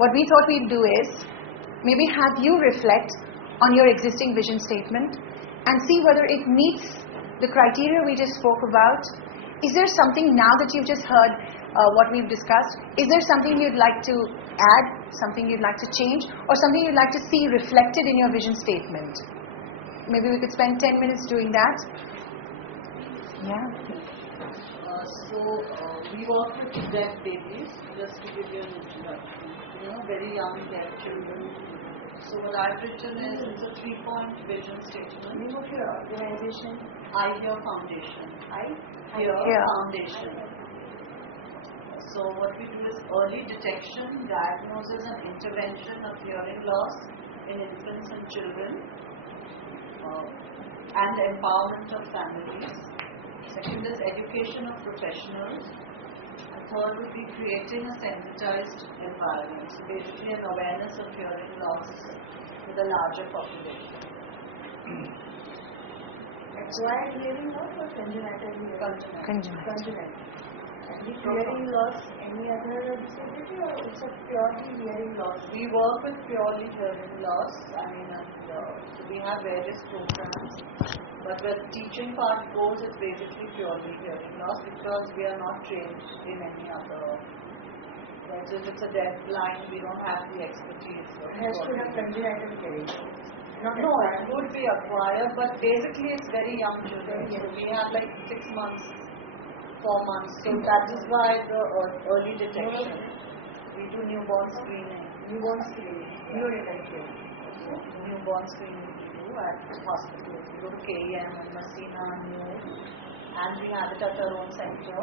what we thought we'd do is maybe have you reflect on your existing vision statement and see whether it meets the criteria we just spoke about. Is there something now that you've just heard what we've discussed? Is there something you'd like to add, something you'd like to change, or something you'd like to see reflected in your vision statement? Maybe we could spend 10 minutes doing that. Yeah. We work with deaf babies, just to give you an introduction. Very young deaf children. So what I've written is, it's a 3-point vision statement. Name of your organization? iHear Foundation. iHear Foundation. So what we do is early detection, diagnosis and intervention of hearing loss in infants and children, and empowerment of families. Second is education of professionals. And third would be creating a sensitized environment. So basically an awareness of hearing loss with a larger population. Acquired hearing loss or congenital hearing loss? Congenital. And the hearing loss, any other disability, or it's a purely hearing loss? We work with purely hearing loss. So we have various programs. But where the teaching part goes, it's basically purely hearing loss because we are not trained in any other. So if it's a deaf blind, we don't have the expertise. It has to have congenital hearing loss. No, it would be acquired, but basically it's very young children. So we have like 6 months, 4 months. So that is why the early detection. We do newborn screening. Newborn screening. Newborn screening we do at hospitals. We go to KEM and Messina, and we have it at our own center.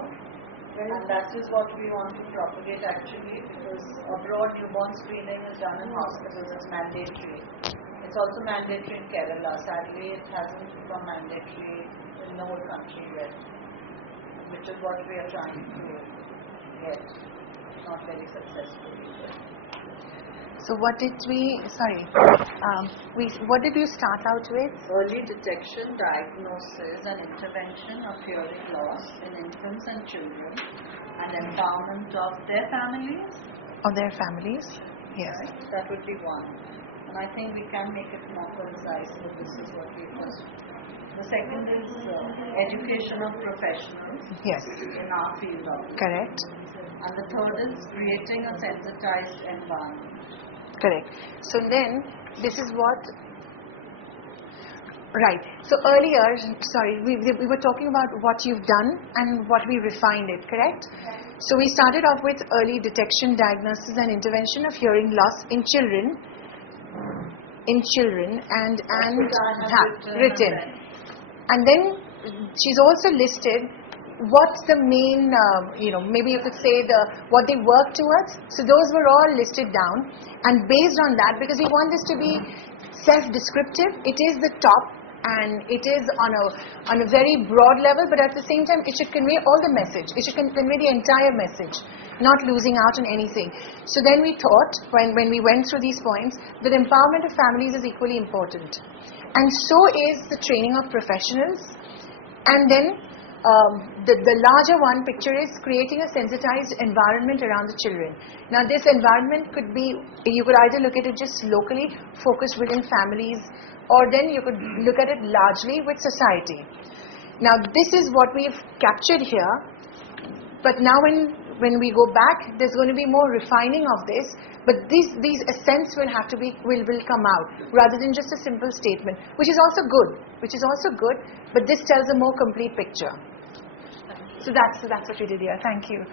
And that is what we want to propagate actually, because abroad newborn screening is done in hospitals, it's mandatory. It's also mandatory in Kerala. Sadly, it hasn't become mandatory in the whole country yet, which is what we are trying to get. Not very successfully. So what did we start out with? Early detection, diagnosis and intervention of hearing loss in infants and children, and empowerment of their families. Of their families, yes. Right? That would be one. And I think we can make it more concise, so this is what we first. The second is education of professionals. Yes. In our field of. Correct. And the third is creating a sensitized environment. Correct. So then, this is what. Right. So earlier, we were talking about what you've done and what we refined it, correct? So we started off with early detection, diagnosis and intervention of hearing loss in children. And written. And then she's also listed what's the main, maybe you could say what they work towards. So those were all listed down, and based on that, because we want this to be self-descriptive, it is the top, and it is on a very broad level, but at the same time, it should convey all the message. It should convey the entire message, not losing out on anything. So then we thought, when we went through these points, that empowerment of families is equally important, and so is the training of professionals, and then the larger one picture is creating a sensitized environment around the children. Now this environment could be, you could either look at it just locally, focused within families, or then you could look at it largely with society. Now this is what we've captured here, but now when we go back, there's going to be more refining of this, but these essence will come out, rather than just a simple statement, which is also good, but this tells a more complete picture. So that's what we did here. Thank you.